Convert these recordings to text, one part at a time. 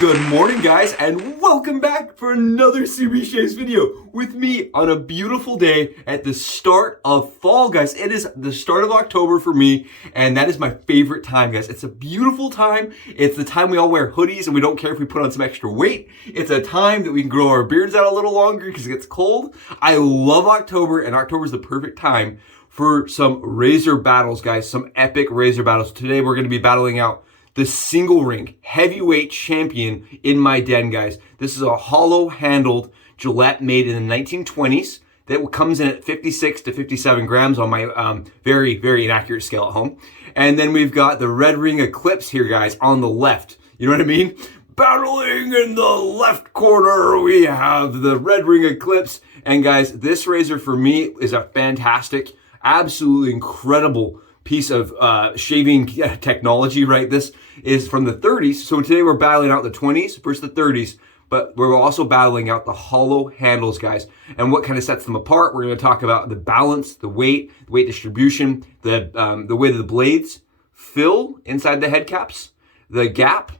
Good morning, guys, and welcome back for another CB Shaves video with me on a beautiful day at the start of fall, guys. It is the start of October for me, and that is my favorite time, guys. It's a beautiful time. It's the time we all wear hoodies and we don't care if we put on some extra weight. It's a time that we can grow our beards out a little longer because it gets cold. I love October, and October is the perfect time for some razor battles, guys, some epic razor battles. Today, we're going to be battling out the single ring heavyweight champion in my den, guys. This is a hollow handled Gillette made in the 1920s that comes in at 56 to 57 grams on my very, very inaccurate scale at home. And then we've got the Red Ring Eclipse here, guys, on the left. You know what I mean? Battling in the left corner, we have the Red Ring Eclipse. And guys, this razor for me is a fantastic, absolutely incredible piece of shaving technology, right? This is from the 30s. So today we're battling out the 20s versus the 30s, but we're also battling out the hollow handles, guys. And what kind of sets them apart? We're going to talk about the balance, the weight distribution, the way that the blades fill inside the head caps, the gap,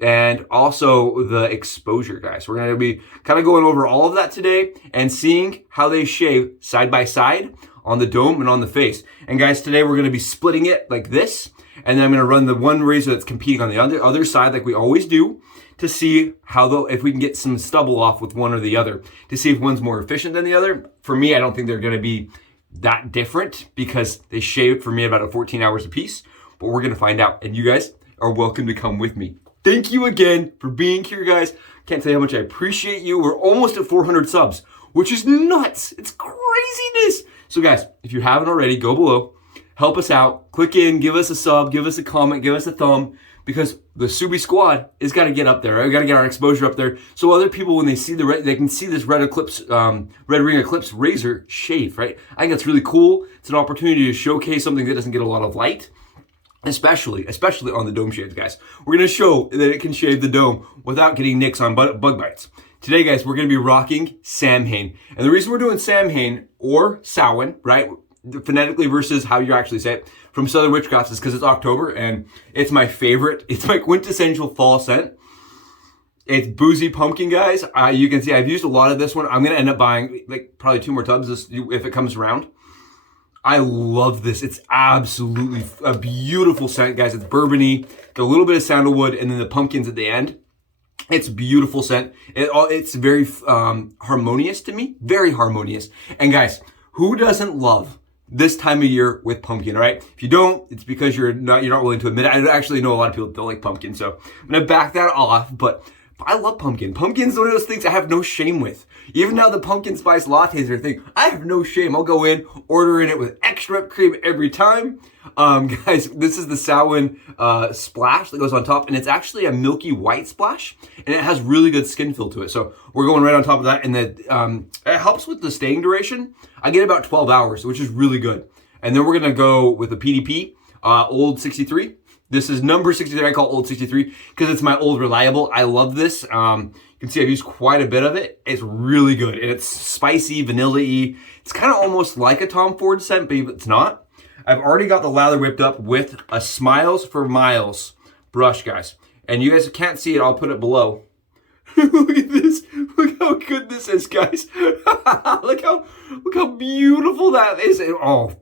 and also the exposure, guys. We're going to be kind of going over all of that today and seeing how they shave side by side on the dome and on the face. And guys, today we're going to be splitting it like this, and then I'm going to run the one razor that's competing on the other side like we always do to see if we can get some stubble off with one or the other, to see if one's more efficient than the other. For me, I don't think they're going to be that different because they shave for me about 14 hours a piece, but we're going to find out, and you guys are welcome to come with me. Thank you again for being here, guys. Can't tell you how much I appreciate you. We're almost at 400 subs, which is nuts. It's craziness. So guys, if you haven't already, go below, help us out, click in, give us a sub, give us a comment, give us a thumb, because the Subi squad has got to get up there. Right? We got to get our exposure up there so other people, when they see they can see this Red Ring Eclipse razor shave, right? I think that's really cool. It's an opportunity to showcase something that doesn't get a lot of light, especially on the dome shaves, guys. We're going to show that it can shave the dome without getting nicks on bug bites. Today, guys, we're going to be rocking Samhain. And the reason we're doing Samhain or Samhain, right, phonetically versus how you actually say it, from Southern Witchcrafts is because it's October and it's my favorite. It's my quintessential fall scent. It's boozy pumpkin, guys. You can see I've used a lot of this one. I'm going to end up buying like probably 2 more tubs if it comes around. I love this. It's absolutely a beautiful scent, guys. It's bourbony, a little bit of sandalwood, and then the pumpkins at the end. It's a beautiful scent. It's very harmonious to me. Very harmonious. And guys, who doesn't love this time of year with pumpkin, all right? If you don't, it's because you're not willing to admit it. I actually know a lot of people that don't like pumpkin, so I'm going to back that off. But I love pumpkin. Pumpkin's one of those things I have no shame with. Even now the pumpkin spice lattes are a thing, I have no shame. I'll go in, ordering it with extra whipped cream every time. Guys, this is the Samhain splash that goes on top, and it's actually a milky white splash, and it has really good skin feel to it. So we're going right on top of that, and it helps with the staying duration. I get about 12 hours, which is really good. And then we're going to go with the PDP, Old 63. This is number 63. I call Old 63 because it's my old reliable. I love this. You can see I've used quite a bit of it. It's really good. And it's spicy, vanilla-y. It's kind of almost like a Tom Ford scent, but it's not. I've already got the lather whipped up with a Smiles for Miles brush, guys. And you guys can't see it. I'll put it below. Look at this. Look how good this is, guys. Look how beautiful that is. Oh,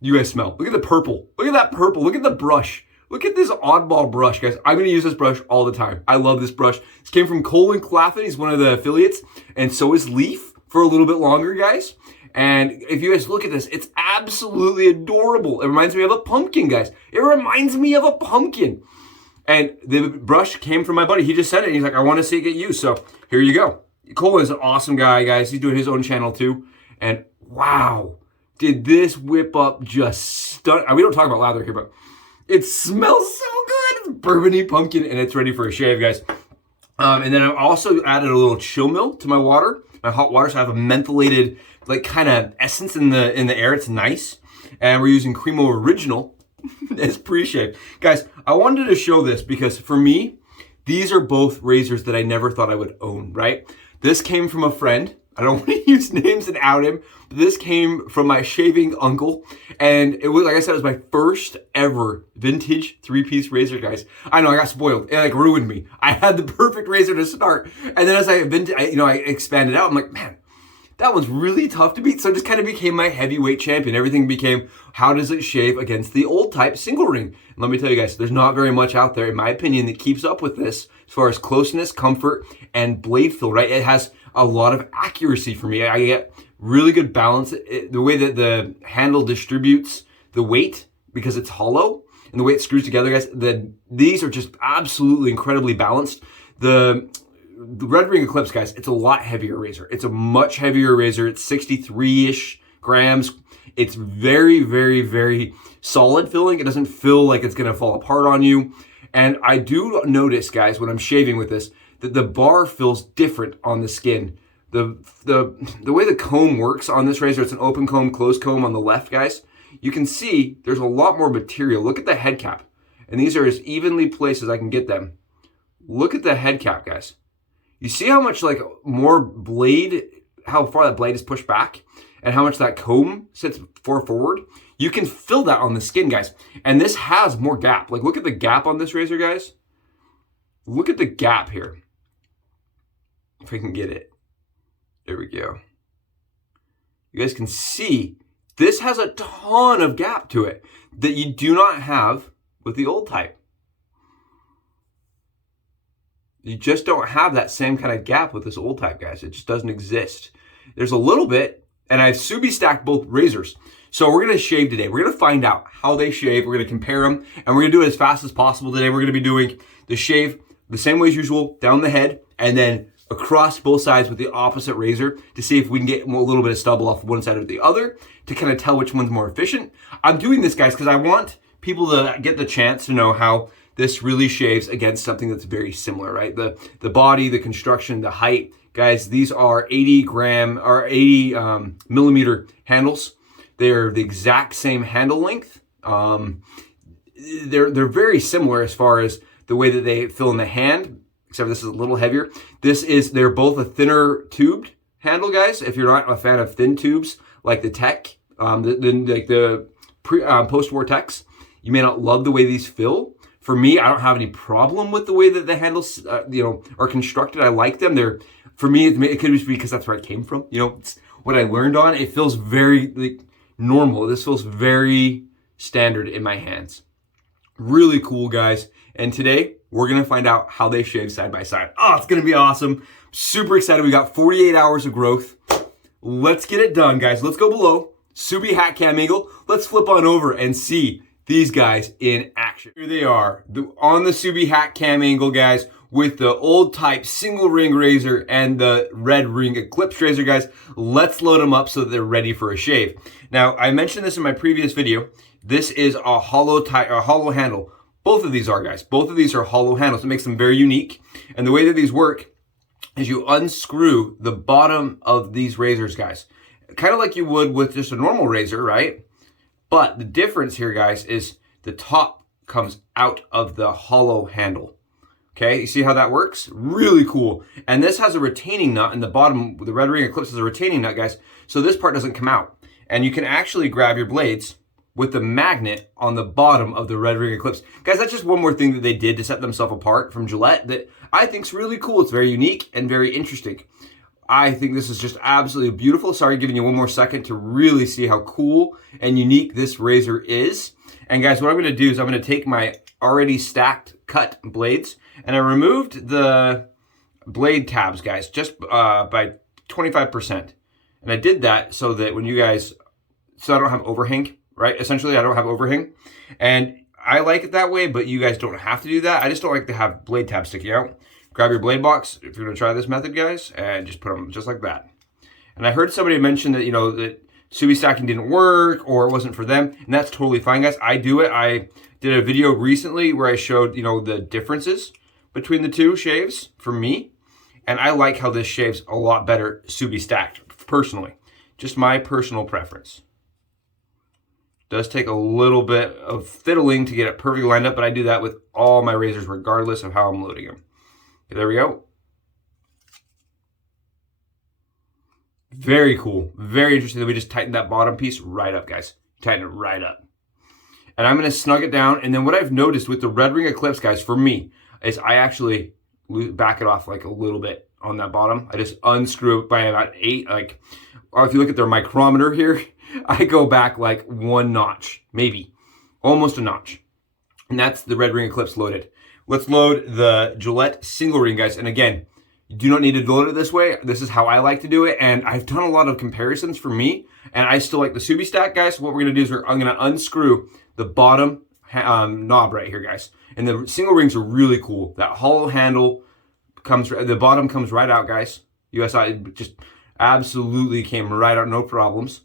you guys smell. Look at the purple. Look at that purple. Look at the brush. Look at this oddball brush, guys. I'm going to use this brush all the time. I love this brush. This came from Colin Claffin. He's one of the affiliates. And so is Leaf for a little bit longer, guys. And if you guys look at this, it's absolutely adorable. It reminds me of a pumpkin, guys. It reminds me of a pumpkin. And the brush came from my buddy. He just said it. He's like, I want to see it get used. So here you go. Colin is an awesome guy, guys. He's doing his own channel too. And wow, did this whip up just stun. We don't talk about lather here, but it smells so good. It's bourbony pumpkin, and it's ready for a shave, guys. And then I also added a little chill mill to my water, my hot water, so I have a mentholated like kind of essence in the air. It's nice. And we're using Cremo Original as pre-shave. Guys, I wanted to show this because for me, these are both razors that I never thought I would own, right? This came from a friend I don't want to use names and out him, but this came from my shaving uncle. And it was, like I said, it was my first ever vintage 3-piece razor, guys. I know, I got spoiled. It like ruined me. I had the perfect razor to start. And then as I expanded out, I'm like, man, that one's really tough to beat. So it just kind of became my heavyweight champion. Everything became, how does it shave against the old type single ring? And let me tell you guys, there's not very much out there, in my opinion, that keeps up with this as far as closeness, comfort, and blade feel, right? It has a lot of accuracy for me. I get really good balance. The way that the handle distributes the weight, because it's hollow, and the way it screws together, guys, these are just absolutely incredibly balanced. The Red Ring Eclipse, guys, it's a lot heavier razor. It's a much heavier razor. It's 63-ish grams. It's very, very, very solid feeling. It doesn't feel like it's going to fall apart on you. And I do notice, guys, when I'm shaving with this, that the bar feels different on the skin. The way the comb works on this razor, it's an open comb, closed comb on the left, guys. You can see there's a lot more material. Look at the head cap. And these are as evenly placed as I can get them. Look at the head cap, guys. You see how much like more blade, how far that blade is pushed back and how much that comb sits forward? You can feel that on the skin, guys. And this has more gap. Like look at the gap on this razor, guys. Look at the gap here. If I can get it. There we go. You guys can see this has a ton of gap to it that you do not have with the old type. You just don't have that same kind of gap with this old type, guys. It just doesn't exist. There's a little bit, and I've Subi stacked both razors. So we're going to shave today. We're going to find out how they shave. We're going to compare them, and we're going to do it as fast as possible today. We're going to be doing the shave the same way as usual, down the head, and then across both sides with the opposite razor to see if we can get a little bit of stubble off one side or the other to kind of tell which one's more efficient. I'm doing this, guys, because I want people to get the chance to know how this really shaves against something that's very similar, right? The body, the construction, the height. Guys, these are 80 millimeter handles. They're the exact same handle length. They're very similar as far as the way that they feel in the hand, except this is a little heavier. They're both a thinner tubed handle, guys. If you're not a fan of thin tubes like the Tech, post-war Techs, you may not love the way these feel. For me, I don't have any problem with the way that the handles, are constructed. I like them. For me, it could just be because that's where I came from. It's what I learned on. It feels very normal. This feels very standard in my hands. Really cool, guys. And today, we're going to find out how they shave side by side. Oh, it's going to be awesome. Super excited. We got 48 hours of growth. Let's get it done, guys. Let's go below. Subi Hat Cam Eagle. Let's flip on over and see these guys in action. Here they are on the Subi Hat Cam Angle, guys, with the old type single ring razor and the Red Ring Eclipse razor, guys. Let's load them up so that they're ready for a shave. Now, I mentioned this in my previous video. This is a hollow handle. Both of these are, guys. Both of these are hollow handles. It makes them very unique. And the way that these work is you unscrew the bottom of these razors, guys. Kind of like you would with just a normal razor, right? But the difference here, guys, is the top comes out of the hollow handle. Okay, you see how that works? Really cool. And this has a retaining nut in the bottom. The Red Ring Eclipse has a retaining nut, guys. So this part doesn't come out. And you can actually grab your blades with the magnet on the bottom of the Red Ring Eclipse. Guys, that's just one more thing that they did to set themselves apart from Gillette that I think is really cool. It's very unique and very interesting. I think this is just absolutely beautiful. Sorry, giving you one more second to really see how cool and unique this razor is. And guys, what I'm gonna do is I'm gonna take my already stacked cut blades and I removed the blade tabs, guys, just by 25%. And I did that so that when you guys, so I don't have overhang, right? Essentially, I don't have overhang. And I like it that way, but you guys don't have to do that. I just don't like to have blade tabs sticking out. Grab your blade box if you're gonna try this method, guys, and just put them just like that. And I heard somebody mention that, that Subi stacking didn't work or it wasn't for them, and that's totally fine, guys. I do it. I did a video recently where I showed, the differences between the two shaves for me, and I like how this shaves a lot better Subi stacked, personally. Just my personal preference. Does take a little bit of fiddling to get it perfectly lined up, but I do that with all my razors regardless of how I'm loading them. Okay, there we go. Very cool. Very interesting that we just tightened that bottom piece right up, guys. Tighten it right up. And I'm going to snug it down. And then what I've noticed with the Red Ring Eclipse, guys, for me, is I actually back it off like a little bit on that bottom. I just unscrew it by about 8. Like, or if you look at their micrometer here, I go back like 1 notch, maybe. Almost a notch. And that's the Red Ring Eclipse loaded. Let's load the Gillette single ring, guys. And again, you do not need to load it this way. This is how I like to do it. And I've done a lot of comparisons for me. And I still like the Subi stack, guys. So what we're going to do is I'm going to unscrew the bottom knob right here, guys. And the single rings are really cool. That hollow handle the bottom comes right out, guys. USI just absolutely came right out, no problems.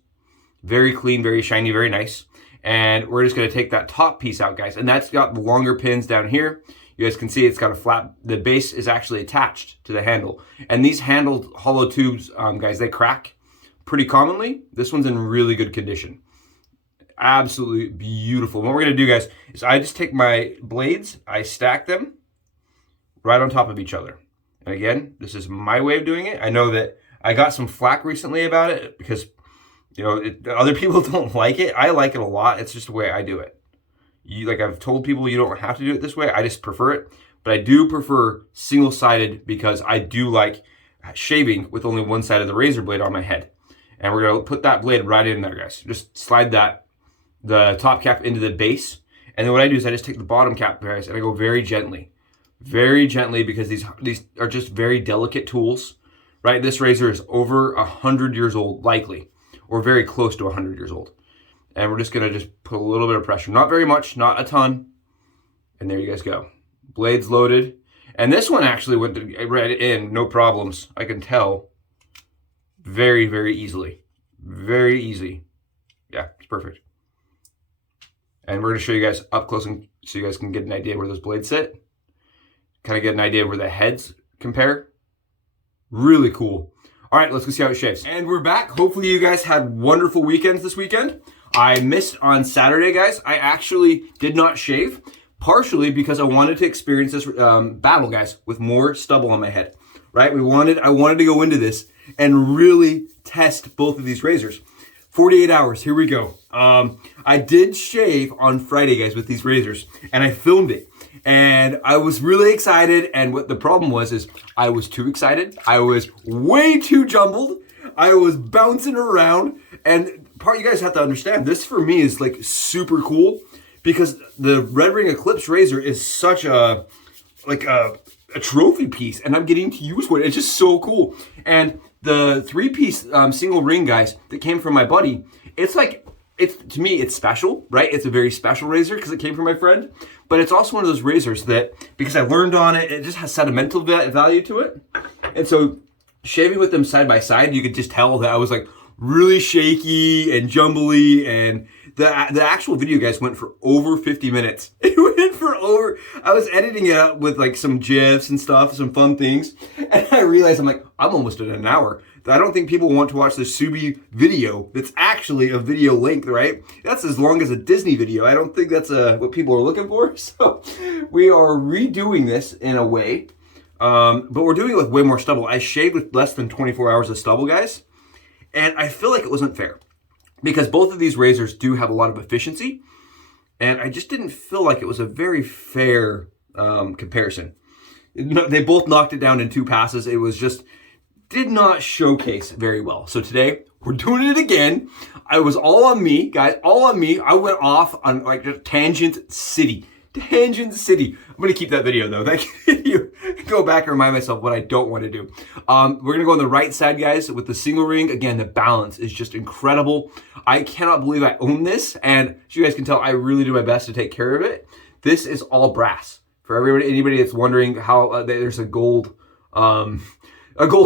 Very clean, very shiny, very nice. And we're just going to take that top piece out, guys. And that's got the longer pins down here. You guys can see it's got a flat, the base is actually attached to the handle. And these handled hollow tubes, guys, they crack pretty commonly. This one's in really good condition. Absolutely beautiful. What we're going to do, guys, is I just take my blades, I stack them right on top of each other. And again, this is my way of doing it. I know that I got some flack recently about it because, you know, other people don't like it. I like it a lot. It's just the way I do it. Like I've told people, you don't have to do it this way. I just prefer it. But I do prefer single-sided because I do like shaving with only one side of the razor blade on my head. And we're going to put that blade right in there, guys. Just slide the top cap into the base. And then what I do is I just take the bottom cap, guys, and I go very gently because these are just very delicate tools, right? This razor is over 100 years old, likely, or very close to 100 years old. And we're just going to just put a little bit of pressure. Not very much, not a ton. And there you guys go. Blades loaded. And this one actually went right in, no problems. I can tell very, very easily. Very easy. Yeah, it's perfect. And we're going to show you guys up close and so you guys can get an idea where those blades sit. Kind of get an idea where the heads compare. Really cool. All right, let's go see how it shaves. And we're back. Hopefully you guys had wonderful weekends this weekend. I missed on Saturday, guys. I actually did not shave, partially because I wanted to experience this battle, guys, with more stubble on my head, right? I wanted to go into this and really test both of these razors. 48 hours, here we go. I did shave on Friday, guys, with these razors, and I filmed it. And I was really excited, and what the problem was is I was too excited. I was way too jumbled. I was bouncing around, and part you guys have to understand, this for me is like super cool because the Red Ring Eclipse razor is such a trophy piece, and I'm getting to use one. It's just so cool. And the 3-piece single ring, guys, that came from my buddy, to me, it's special, right? It's a very special razor because it came from my friend. But it's also one of those razors that, because I learned on it, it just has sentimental value to it. And so shaving with them side by side, you could just tell that I was like really shaky and jumbly. And the actual video, guys, went for over 50 minutes. It went for over, I was editing it up with like some GIFs and stuff, some fun things. And I realized I'm almost at an hour. I don't think people want to watch the Subi video that's actually a video length, right? That's as long as a Disney video. I don't think that's what people are looking for. So we are redoing this in a way, but we're doing it with way more stubble. I shaved with less than 24 hours of stubble, guys, and I feel like it wasn't fair because both of these razors do have a lot of efficiency, and I just didn't feel like it was a very fair comparison. They both knocked it down in 2 passes. It was just did not showcase very well. So today we're doing it again. I was all on me, guys, all on me. I went off on like just Tangent City. I'm going to keep that video though. Thank you. Go back and remind myself what I don't want to do. We're going to go on the right side, guys, with the single ring. Again, the balance is just incredible. I cannot believe I own this. And as you guys can tell, I really do my best to take care of it. This is all brass. For anybody that's wondering how there's a gold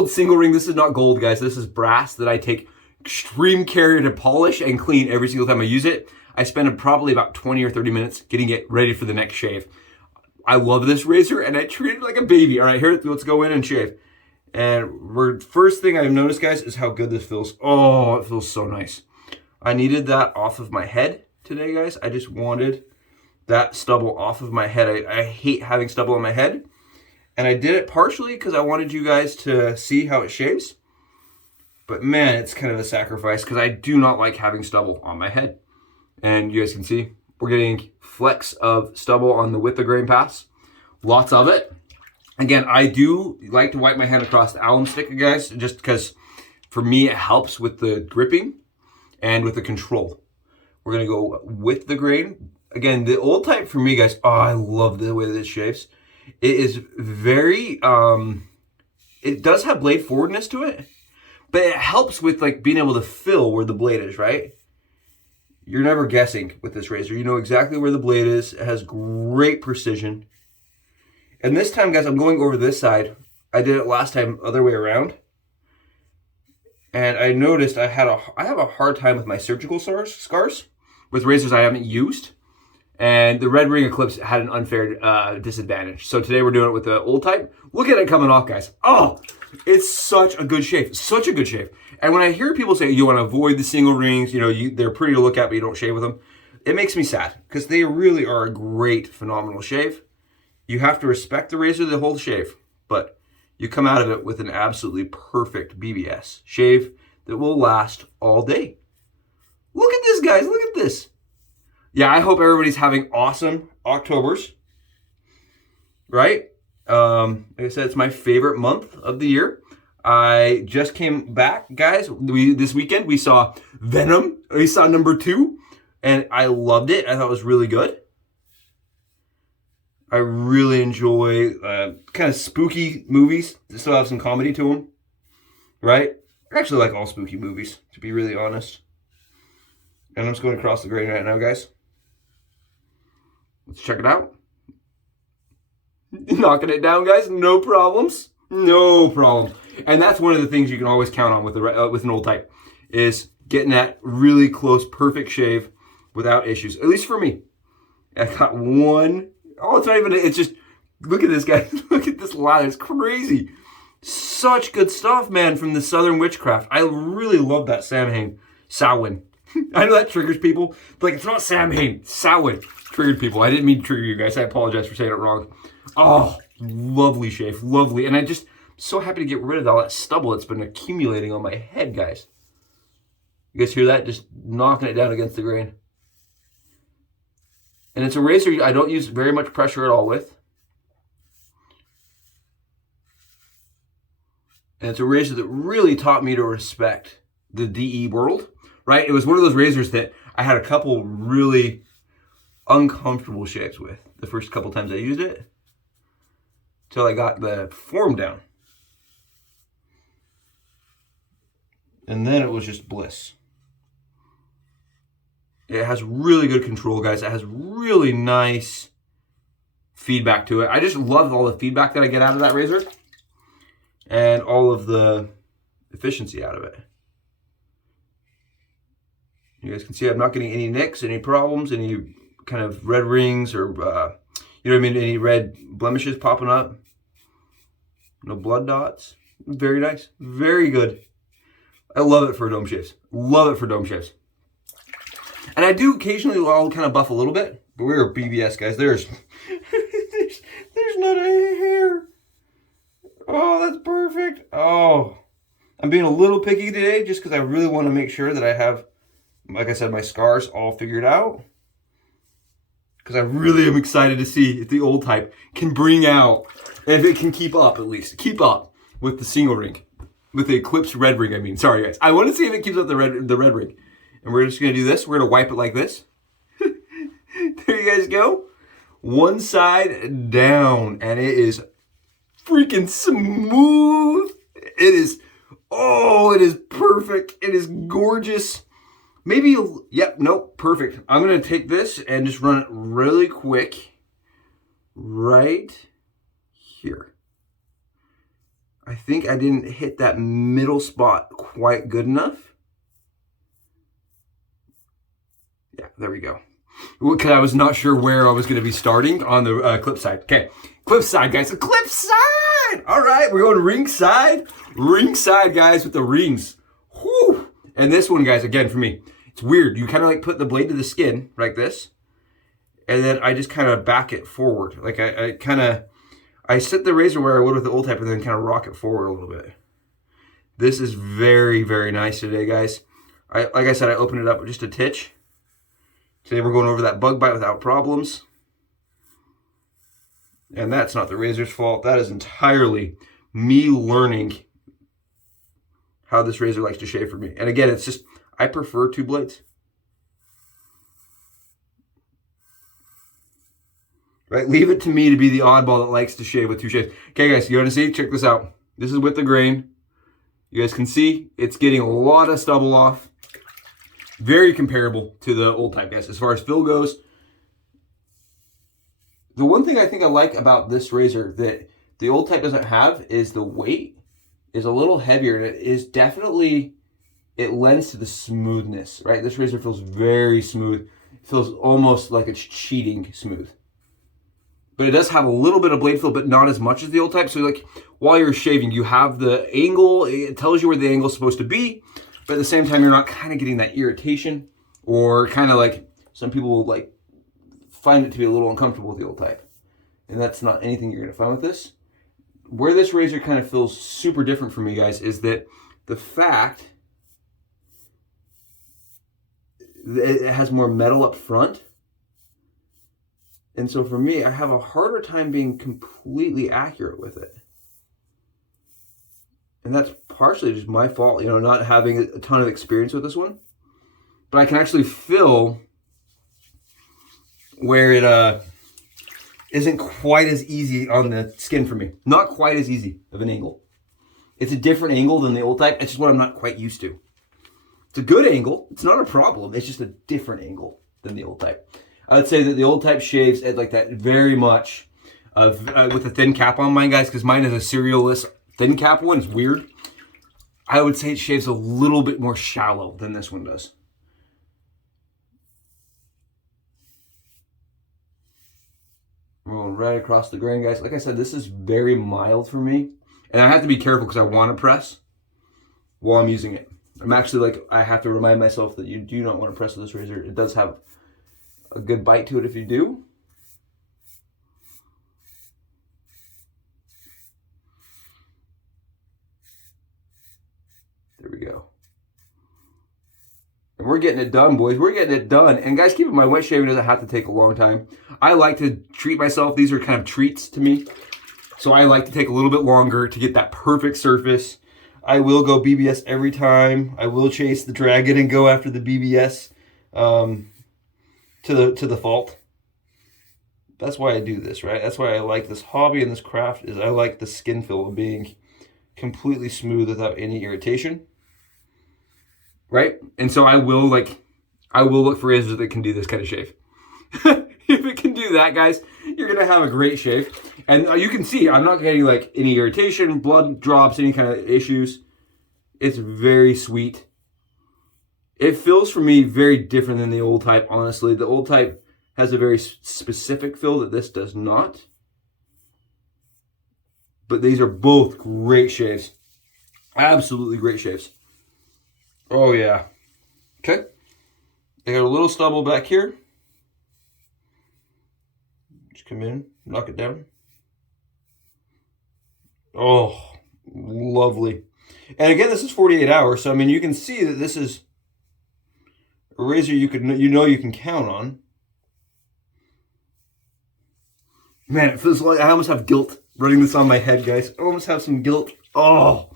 single ring. This is not gold, guys. This is brass that I take extreme care to polish and clean every single time I use it. I spend probably about 20 or 30 minutes getting it ready for the next shave. I love this razor and I treat it like a baby. All right, here, let's go in and shave. And first thing I've noticed, guys, is how good this feels. Oh, it feels so nice. I needed that off of my head today, guys. I just wanted that stubble off of my head. I hate having stubble on my head. And I did it partially because I wanted you guys to see how it shaves. But man, it's kind of a sacrifice because I do not like having stubble on my head. And you guys can see, we're getting flecks of stubble on the with the grain pass. Lots of it. Again, I do like to wipe my hand across the alum stick, guys, just because for me it helps with the gripping and with the control. We're gonna go with the grain. Again, the old type for me, guys, oh, I love the way that it shaves. It is very, it does have blade forwardness to it, but it helps with like being able to fill where the blade is, right? You're never guessing with this razor. You know exactly where the blade is. It has great precision. And this time, guys, I'm going over this side. I did it last time other way around. And I noticed I have a hard time with my surgical scars with razors I haven't used. And the Red Ring Eclipse had an unfair disadvantage. So today we're doing it with the old type. Look at it coming off, guys. Oh, it's such a good shave. Such a good shave. And when I hear people say you want to avoid the single rings, you know, they're pretty to look at, but you don't shave with them, it makes me sad because they really are a great, phenomenal shave. You have to respect the razor the whole shave, but you come out of it with an absolutely perfect BBS shave that will last all day. Look at this, guys. Look at this. Yeah, I hope everybody's having awesome Octobers, right? Like I said, it's my favorite month of the year. I just came back, guys. This weekend we saw Venom. We saw #2, and I loved it. I thought it was really good. I really enjoy kind of spooky movies that still have some comedy to them, right? I actually like all spooky movies, to be really honest. And I'm just going across the grain right now, guys. Let's check it out. Knocking it down, guys. No problems. No problem. And that's one of the things you can always count on with an old type, is getting that really close, perfect shave without issues. At least for me. I got one. Oh, it's not even, it's just, look at this, guys. Look at this lather. It's crazy. Such good stuff, man, from the Southern Witchcraft. I really love that Samhain. I know that triggers people. Like, it's not Samhain. Samhain triggered people. I didn't mean to trigger you guys. I apologize for saying it wrong. Oh, lovely shave. Lovely. And I'm so happy to get rid of all that stubble that's been accumulating on my head, guys. You guys hear that? Just knocking it down against the grain. And it's a razor I don't use very much pressure at all with. And it's a razor that really taught me to respect the DE world, right? It was one of those razors that I had a couple really uncomfortable shaves with the first couple times I used it, till I got the form down. And then it was just bliss. It has really good control, guys. It has really nice feedback to it. I just love all the feedback that I get out of that razor and all of the efficiency out of it. You guys can see I'm not getting any nicks, any problems, any kind of red rings or, you know what I mean, any red blemishes popping up. No blood dots. Very nice. Very good. I love it for dome shaves. Love it for dome shaves. And I do occasionally, I'll kind of buff a little bit, but we're BBS, guys. There's not a hair. Oh, that's perfect. Oh, I'm being a little picky today just because I really want to make sure that I have, like I said, my scars all figured out. Because I really am excited to see if the old type can bring out, if it can keep up at least, keep up with the single ring. With the Eclipse Red Ring, I mean. Sorry, guys. I want to see if it keeps up the red ring. And we're just going to do this. We're going to wipe it like this. There you guys go. One side down. And it is freaking smooth. It is, oh, it is perfect. It is gorgeous. Maybe, yep, nope, perfect. I'm going to take this and just run it really quick right here. I think I didn't hit that middle spot quite good enough. Yeah, there we go. Because I was not sure where I was going to be starting on the clip side. Okay, clip side, guys. Clip side! All right, we're going ring side. Ring side, guys, with the rings. Whew. And this one, guys, again, for me, it's weird. You kind of like put the blade to the skin like this. And then I just kind of back it forward. Like I set the razor where I would with the old type and then kind of rock it forward a little bit. This is very, very nice today, guys. Like I said, I opened it up just a titch. Today we're going over that bug bite without problems. And that's not the razor's fault. That is entirely me learning how this razor likes to shave for me. And again, it's just, I prefer 2 blades. Right? Leave it to me to be the oddball that likes to shave with 2 shaves. Okay, guys, you want to see? Check this out. This is with the grain. You guys can see it's getting a lot of stubble off. Very comparable to the old type, guys, as far as fill goes. The one thing I think I like about this razor that the old type doesn't have is the weight is a little heavier, and it is definitely, it lends to the smoothness, right? This razor feels very smooth. It feels almost like it's cheating smooth. But it does have a little bit of blade feel, but not as much as the old type. So like while you're shaving, you have the angle, it tells you where the angle is supposed to be, but at the same time, you're not kind of getting that irritation, or kind of like some people will like find it to be a little uncomfortable with the old type. And that's not anything you're gonna find with this. Where this razor kind of feels super different for me, guys, is that the fact that it has more metal up front. And so for me, I have a harder time being completely accurate with it. And that's partially just my fault, you know, not having a ton of experience with this one. But I can actually feel where it isn't quite as easy on the skin for me. Not quite as easy of an angle. It's a different angle than the old type. It's just what I'm not quite used to. It's a good angle. It's not a problem. It's just a different angle than the old type. I would say that the old type shaves at like that very much with a thin cap on mine, guys, because mine is a serialless thin cap one. It's weird. I would say it shaves a little bit more shallow than this one does. We're going right across the grain, guys. Like I said, this is very mild for me. And I have to be careful because I want to press while I'm using it. I'm actually like, I have to remind myself that you do not want to press with this razor. It does have a good bite to it if you do. There we go. And we're getting it done, boys. We're getting it done. And guys, keep in mind, wet shaving doesn't have to take a long time. I like to treat myself. These are kind of treats to me. So I like to take a little bit longer to get that perfect surface. I will go BBS every time. I will chase the dragon and go after the BBS to the fault. That's why I do this, right? That's why I like this hobby and this craft, is I like the skin feel being completely smooth without any irritation. Right? And so I will look for razors that can do this kind of shave. If it can do that, guys, you're going to have a great shave. And you can see I'm not getting like any irritation, blood drops, any kind of issues. It's very sweet. It feels for me very different than the old type, honestly. The old type has a very specific feel that this does not. But these are both great shaves. Absolutely great shaves. Oh, yeah. Okay. I got a little stubble back here. Just come in, knock it down. Oh, lovely. And again, this is 48 hours. So, I mean, you can see that this is a razor you can count on. Man, it feels like I almost have guilt running this on my head, guys. I almost have some guilt. Oh,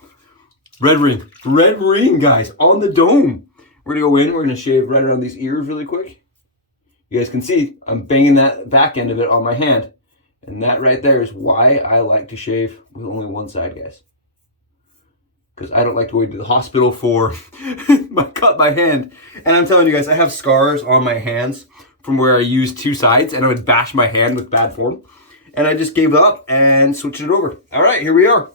Red Ring, guys, on the dome. We're gonna go in, we're gonna shave right around these ears really quick. You guys can see I'm banging that back end of it on my hand. And that right there is why I like to shave with only one side, guys. Because I don't like to go to the hospital for cut my hand. And I'm telling you guys, I have scars on my hands from where I used two sides and I would bash my hand with bad form. And I just gave up and switched it over. All right, here we are.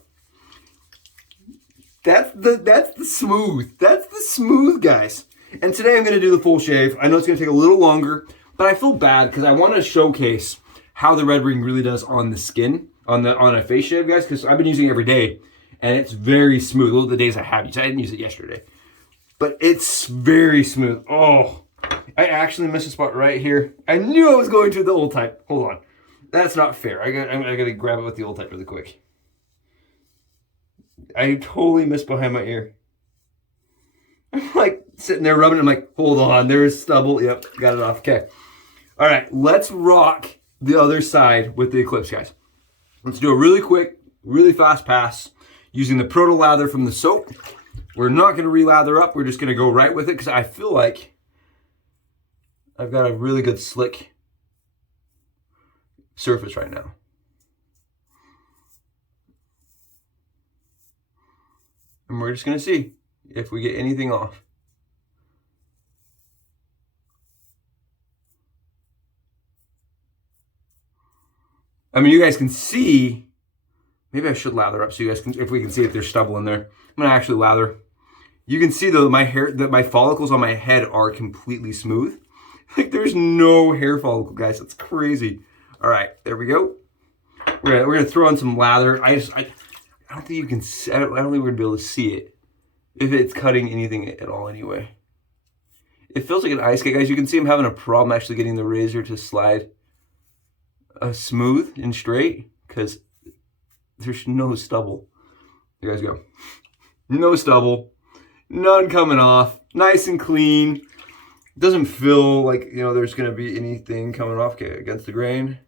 That's the smooth. That's the smooth, guys. And today I'm gonna do the full shave. I know it's gonna take a little longer, but I feel bad because I want to showcase how the Red Ring really does on the skin, on a face shave, guys, because I've been using it every day and it's very smooth. Those are the days I have used. I didn't use it yesterday, but it's very smooth. Oh, I actually missed a spot right here. I knew I was going to the old type. Hold on. That's not fair. I gotta grab it with the old type really quick. I totally missed behind my ear. I'm like sitting there rubbing. I'm like, hold on, there's stubble. Yep, got it off. Okay. All right, let's rock the other side with the Eclipse, guys. Let's do a really quick, really fast pass using the Proto Lather from the soap. We're not going to re-lather up. We're just going to go right with it because I feel like I've got a really good slick surface right now. And we're just going to see if we get anything off. I mean, you guys can see, maybe I should lather up so you guys can, if we can see if there's stubble in there. I'm going to actually lather. You can see though, my hair, that my follicles on my head are completely smooth. Like there's no hair follicle, guys. That's crazy. All right, there we go. We're gonna throw in some lather. I don't think you can. I don't think we're gonna be able to see it if it's cutting anything at all. Anyway, it feels like an ice skate, guys. You can see I'm having a problem actually getting the razor to slide smooth and straight because there's no stubble. There you guys go. No stubble, none coming off. Nice and clean. Doesn't feel like, you know, there's going to be anything coming off. Okay, against the grain.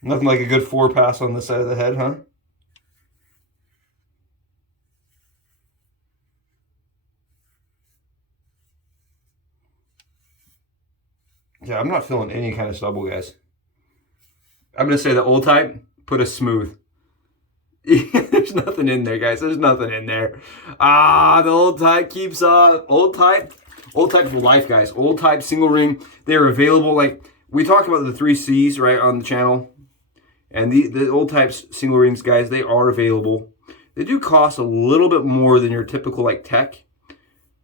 Nothing like a good 4 pass on the side of the head, huh? Yeah, I'm not feeling any kind of stubble, guys. I'm going to say the old type, put a smooth. There's nothing in there, guys. There's nothing in there. Ah, the old type keeps old type for life, guys. Old type single ring. They're available. Like we talked about the 3 C's right on the channel, and the old types single rings, guys. They are available. They do cost a little bit more than your typical like tech,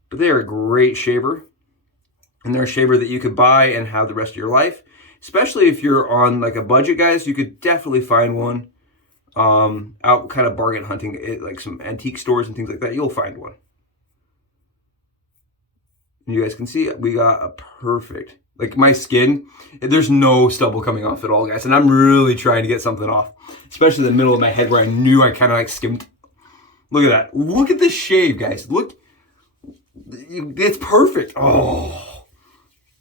but they are a great shaver, and they're a shaver that you could buy and have the rest of your life. Especially if you're on like a budget, guys. You could definitely find one. Out kind of bargain hunting at like some antique stores and things like that, you'll find one. You guys can see we got a perfect, like my skin, there's no stubble coming off at all, guys. And I'm really trying to get something off, especially the middle of my head where I knew I kind of like skimmed. Look at that. Look at this shave, guys. Look, it's perfect. Oh,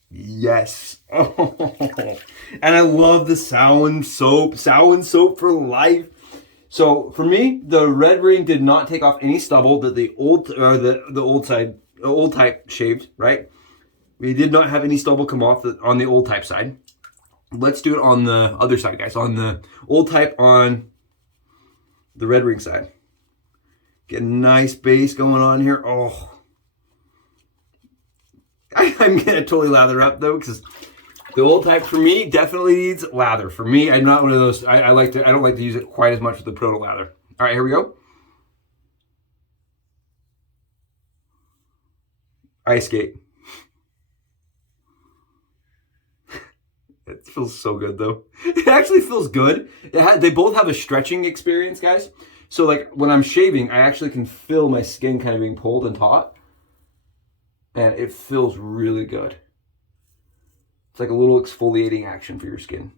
yes. Oh. And I love the Samhain soap. Samhain soap for life. So for me, the Red Ring did not take off any stubble that the old type shaved, right? We did not have any stubble come off on the old type side. Let's do it on the other side, guys. On the old type on the Red Ring side. Get a nice base going on here. Oh, I'm gonna totally lather up though, because the old type for me definitely needs lather. For me, I'm not one of those. I don't like to use it quite as much with the Proto Lather. All right, here we go. Ice skate. It feels so good though. It actually feels good. They both have a stretching experience, guys. So like when I'm shaving, I actually can feel my skin kind of being pulled and taut, and it feels really good. It's like a little exfoliating action for your skin.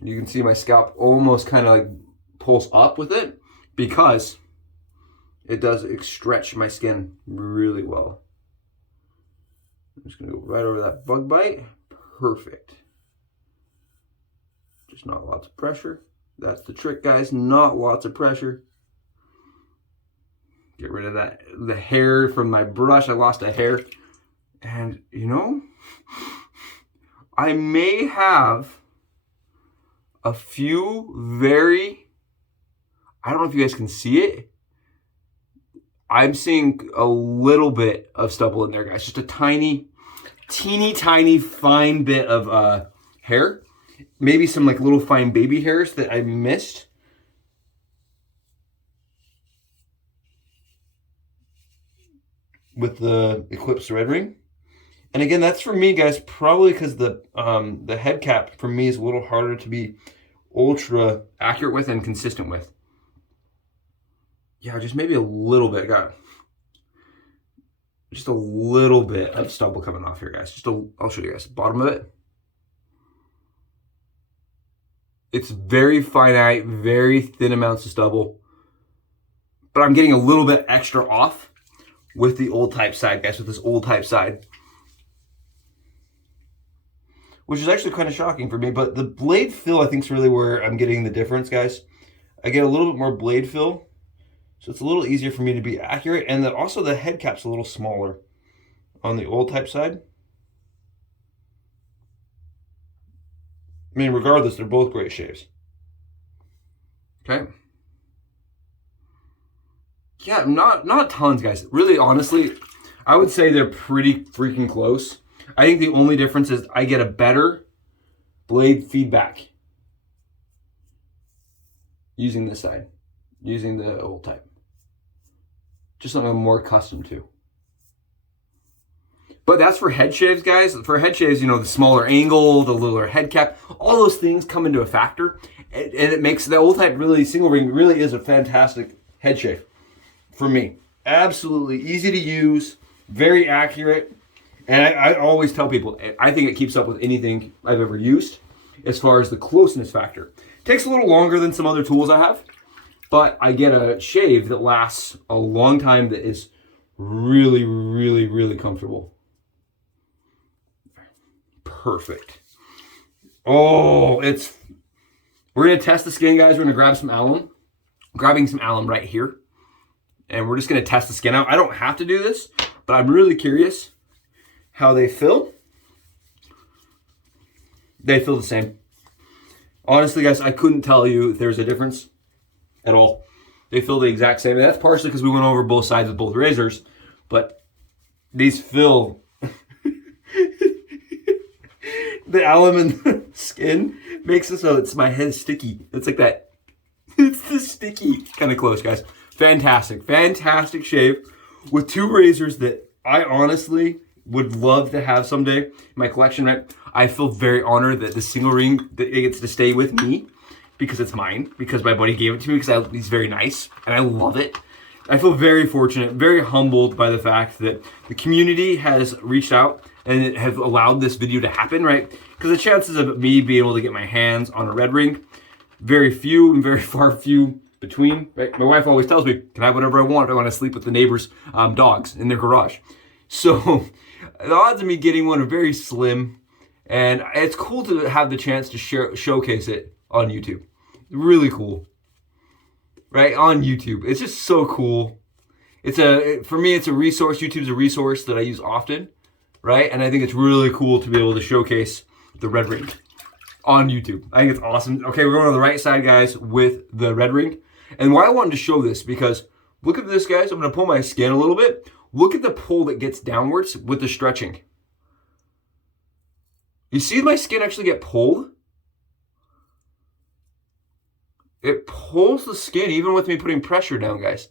You can see my scalp almost kind of like pulls up with it because it does stretch my skin really well. I'm just gonna go right over that bug bite. Perfect. Just not lots of pressure. That's the trick, guys. Not lots of pressure. Get rid of that, the hair from my brush. I lost a hair. And you know, I may have a few I don't know if you guys can see it. I'm seeing a little bit of stubble in there, guys. Just a teeny tiny fine bit of hair. Maybe some like little fine baby hairs that I missed. With the Eclipse Red Ring. And again, that's for me, guys, probably because the head cap for me is a little harder to be ultra accurate with and consistent with. Yeah, just maybe a little bit. Got just a little bit of stubble coming off here, guys. I'll show you guys the bottom of it. It's very finite, very thin amounts of stubble, but I'm getting a little bit extra off with the old type side, guys, with this old type side, which is actually kind of shocking for me. But the blade fill, I think, is really where I'm getting the difference, guys. I get a little bit more blade fill, so it's a little easier for me to be accurate, and also the head cap's a little smaller on the old type side. I mean, regardless, they're both great shaves. Okay. Yeah, not tons, guys. Really, honestly, I would say they're pretty freaking close. I think the only difference is I get a better blade feedback using this side, using the old type. Just something I'm more accustomed to. But that's for head shaves, guys. For head shaves, you know, the smaller angle, the littler head cap, all those things come into a factor. And it makes the old type really, single ring really is a fantastic head shave for me. Absolutely easy to use, very accurate. And I always tell people, I think it keeps up with anything I've ever used as far as the closeness factor. Takes a little longer than some other tools I have, but I get a shave that lasts a long time that is really, really, really comfortable. Perfect. Oh, we're going to test the skin, guys. We're going to grab some alum. I'm grabbing some alum right here. And we're just going to test the skin out. I don't have to do this, but I'm really curious how they feel. They feel the same. Honestly, guys, I couldn't tell you if there's a difference at all. They feel the exact same. And that's partially because we went over both sides with both razors, but these feel the alum in the skin makes it so my head is sticky. It's like that. It's the sticky kind of close, guys. Fantastic, fantastic shave with two razors that I honestly would love to have someday in my collection, right? I feel very honored that the single ring that it gets to stay with me because it's mine, because my buddy gave it to me because he's very nice and I love it. I feel very fortunate, very humbled by the fact that the community has reached out and have allowed this video to happen, right? Because the chances of me being able to get my hands on a Red Ring, very few and very far few between, right? My wife always tells me, can I have whatever I want if I want to sleep with the neighbors' dogs in their garage. So the odds of me getting one are very slim, and it's cool to have the chance to showcase it on YouTube. Really cool, right? On YouTube, it's just so cool. For me, it's a resource. YouTube's a resource that I use often, right? And I think it's really cool to be able to showcase the Red Ring on YouTube. I think it's awesome. Okay, we're going on the right side, guys, with the Red Ring. And why I wanted to show this, because look at this, guys. I'm going to pull my skin a little bit. Look at the pull that gets downwards with the stretching. You see my skin actually get pulled? It pulls the skin even with me putting pressure down, guys.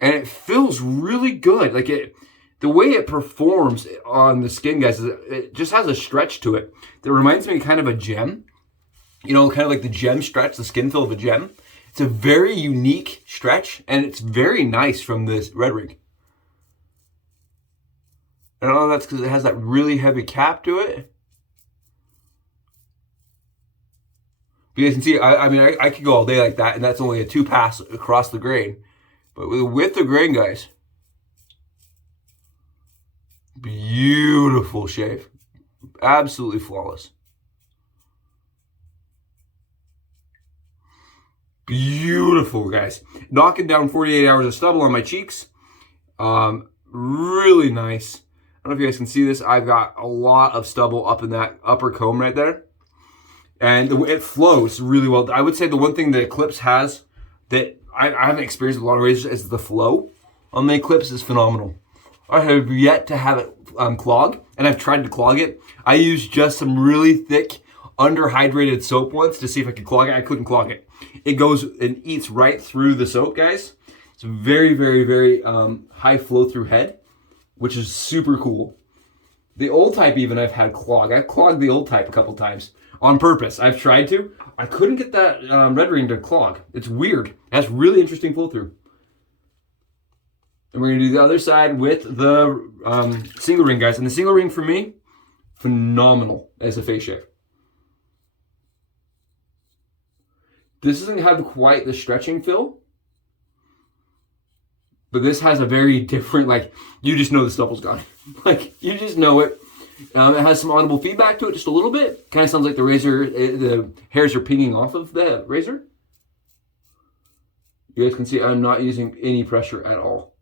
And it feels really good. Like the way it performs on the skin, guys, it just has a stretch to it that reminds me kind of a gem. You know, kind of like the gem stretch, the skin feel of a gem. It's a very unique stretch, and it's very nice from this Red Ring. And all that's because it has that really heavy cap to it. You guys can see, I mean, I could go all day like that, and that's only a 2-pass across the grain. But with the grain, guys, beautiful shave. Absolutely flawless. Beautiful, guys. Knocking down 48 hours of stubble on my cheeks. Really nice. I don't know if you guys can see this. I've got a lot of stubble up in that upper comb right there. And it flows really well. I would say the one thing the Eclipse has that I haven't experienced with a lot of razors is the flow on the Eclipse is phenomenal. I have yet to have it clog, and I've tried to clog it. I used just some really thick, underhydrated soap once to see if I could clog it. I couldn't clog it. It goes and eats right through the soap, guys. It's very, very, very high flow through head, which is super cool. The old type even I've had clog. I've clogged the old type a couple times on purpose. I've tried to. I couldn't get that Red Ring to clog. It's weird. It has really interesting flow through. And we're gonna do the other side with the single ring, guys. And the single ring for me, phenomenal as a face shave. This doesn't have quite the stretching feel, but this has a very different, like, you just know the stubble's gone. Like, you just know it. It has some audible feedback to it, just a little bit. Kind of sounds like the razor, the hairs are pinging off of the razor. You guys can see I'm not using any pressure at all.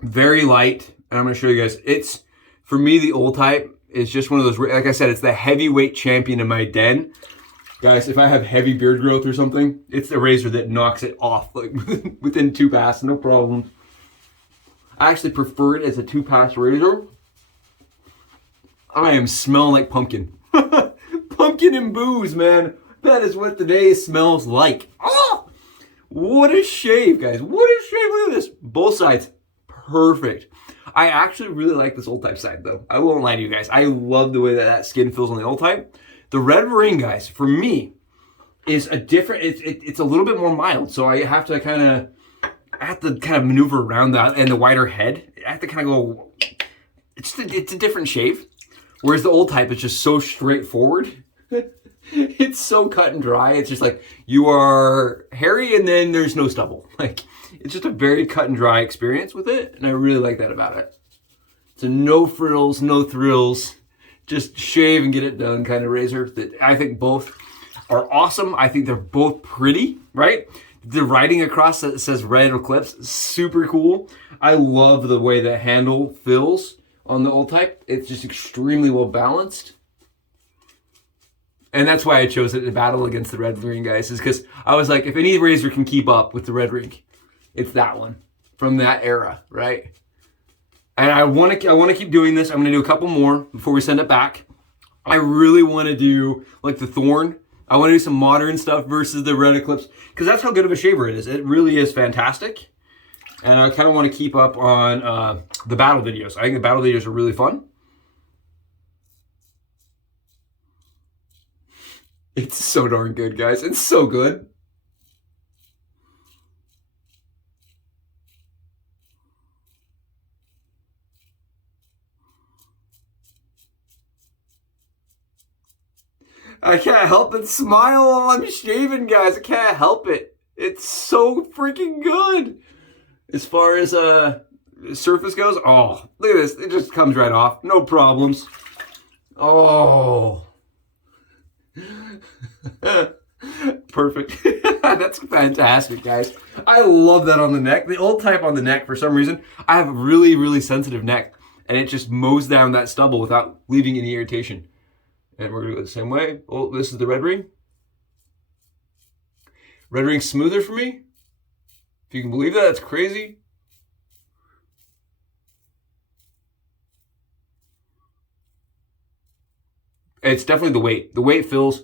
Very light, and I'm going to show you guys. It's, for me, the old type is just one of those, like I said, it's the heavyweight champion in my den. Guys, if I have heavy beard growth or something, it's the razor that knocks it off, like, within 2 passes, no problem. I actually prefer it as a 2-pass razor. I am smelling like pumpkin. Pumpkin and booze, man. That is what the day smells like. Oh, what a shave, guys. What a shave. Look at this. Both sides, perfect. I actually really like this old type side, though. I won't lie to you guys. I love the way that skin feels on the old type. The Red Ring, guys, for me, is a different, it's a little bit more mild. So I have to kind of maneuver around that, and the wider head. I have to kind of go, it's a different shave. Whereas the old type is just so straightforward. It's so cut and dry. It's just like, you are hairy and then there's no stubble. Like, it's just a very cut and dry experience with it. And I really like that about it. It's a no frills, no thrills, just shave and get it done kind of razor that I think both are awesome. I think they're both pretty, right? The writing across that says Red Eclipse, super cool. I love the way the handle feels on the old type. It's just extremely well balanced. And that's why I chose it to battle against the Red Ring, guys, is because I was like, if any razor can keep up with the Red Ring, it's that one from that era, right? And I want to keep doing this. I'm going to do a couple more before we send it back. I really want to do like the Thorn. I want to do some modern stuff versus the Red Eclipse, because that's how good of a shaver it is. It really is fantastic. And I kind of want to keep up on the battle videos. I think the battle videos are really fun. It's so darn good, guys. It's so good. I can't help but smile while I'm shaving, guys. I can't help it. It's so freaking good. As far as surface goes, oh, look at this. It just comes right off. No problems. Oh. Perfect. That's fantastic, guys. I love that on the neck. The old type on the neck, for some reason, I have a really, really sensitive neck, and it just mows down that stubble without leaving any irritation. And we're gonna do it the same way. Oh, this is the Red Ring. Red Ring's smoother for me. If you can believe that, that's crazy. It's definitely the weight. The weight feels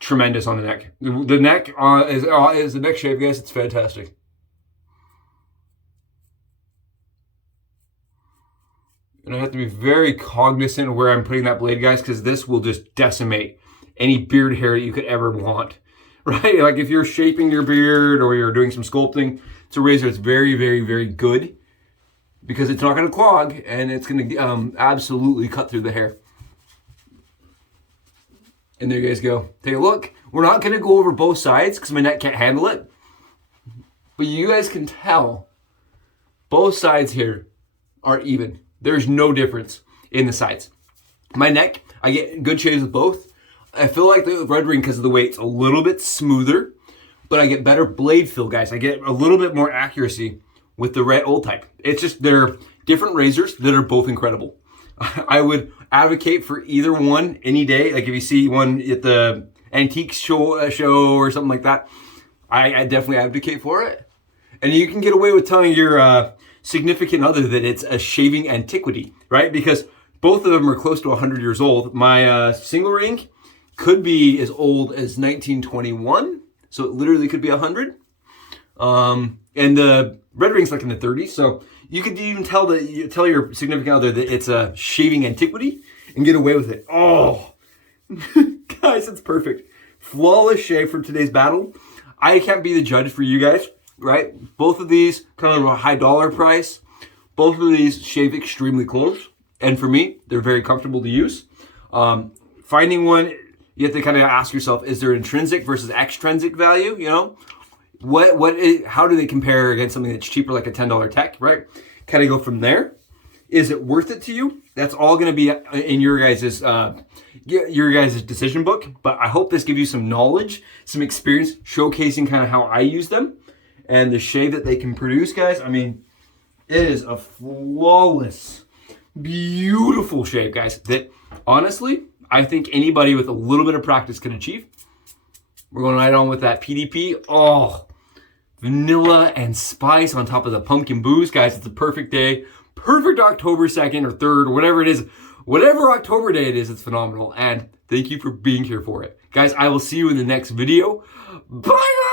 tremendous on the neck. The neck is the neck shave, guys. It's fantastic. And I have to be very cognizant of where I'm putting that blade, guys, because this will just decimate any beard hair that you could ever want, right? Like if you're shaping your beard or you're doing some sculpting, it's a razor that's very, very, very good because it's not going to clog and it's going to absolutely cut through the hair. And there you guys go. Take a look. We're not going to go over both sides because my neck can't handle it. But you guys can tell both sides here are even. There's no difference in the sides. My neck, I get good shaves with both. I feel like the Red Ring, because of the weight's a little bit smoother, but I get better blade feel, guys. I get a little bit more accuracy with the Red Old type. It's just, they're different razors that are both incredible. I would advocate for either one any day. Like if you see one at the antique show or something like that, I definitely advocate for it. And you can get away with telling your significant other that it's a shaving antiquity, right? Because both of them are close to 100 years old. My single ring could be as old as 1921, so it literally could be 100. And the Red Ring's like in the 30s, so you could even tell your significant other that it's a shaving antiquity and get away with it. Oh, Guys, it's perfect. Flawless shave for today's battle. I can't be the judge for you guys, right? Both of these kind of a high dollar price. Both of these shave extremely close. And for me, they're very comfortable to use. Finding one, you have to kind of ask yourself, is there intrinsic versus extrinsic value, you know? How do they compare against something that's cheaper, like a $10 tech, right? Kind of go from there. Is it worth it to you? That's all going to be in your guys' decision book. But I hope this gives you some knowledge, some experience, showcasing kind of how I use them and the shave that they can produce, guys. I mean, it is a flawless, beautiful shave, guys, that honestly, I think anybody with a little bit of practice can achieve. We're going right on with that PDP. Oh, vanilla and spice on top of the pumpkin booze. Guys, it's a perfect day. Perfect October 2nd or 3rd or whatever it is. Whatever October day it is, it's phenomenal. And thank you for being here for it. Guys, I will see you in the next video. Bye!